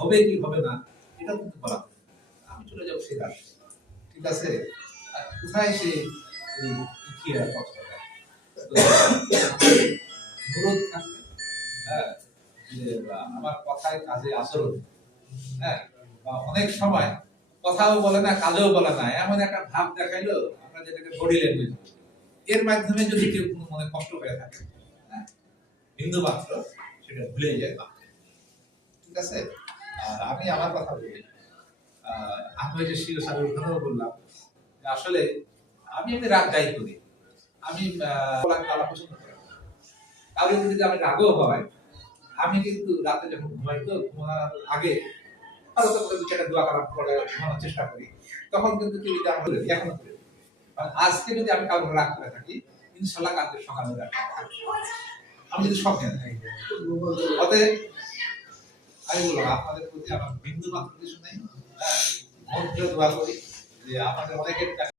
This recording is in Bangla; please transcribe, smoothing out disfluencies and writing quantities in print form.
হবে কি হবে না এটা কিন্তু বলা হবে না। আমি চলে যাবো সেই রাষ্ট্রে, ঠিক আছে? আর কোথায় সে কি আর কথা বলে? তো অনুরোধ থাকবে, হ্যাঁ, যে আমার কথায় কাজে আচরণ, হ্যাঁ, বা অনেক সময় কথাও বলে না কাজেও বলে না এমন একটা ভাব দেখাইলো, আমরা যেটাকে বডি ল্যাঙ্গুয়েজ, এর মাধ্যমে যদি কেউ কোনো মনে কষ্ট হয়ে থাকে, হ্যাঁ, বিন্দু মাত্র সেটা ভুলে যায় না, ঠিক আছে? আর আমি আমার কথা বলি, আমি ওই যে শিরো স্যারের কথাও বললাম যে আসলে আমি এমনি রাগ যাই করি, আমি তালা পছন্দ করি না। কারোর যদি আমি রাগও হয়, আমি কিন্তু রাতে যখন ঘুমাই, তো ঘুমানোর আগে হালকা করে দু চারটা দোয়া কালাম করে ঘুমানোর চেষ্টা করি, তখন কিন্তু কেউ যদি আমার এখনো করি। আজকে যদি আমি কারোর রাগ করে থাকি, ইনশাল্লাহ কালকে সকালে রাগ থাকবে। আমি যদি স্বপ্নে থাকি, অতএব আমি বললাম আপনাদের প্রতি আমার বিন্দু মাত্র কিছু নেই, হ্যাঁ, মন দোয়া করি যে আপনাদের অনেকের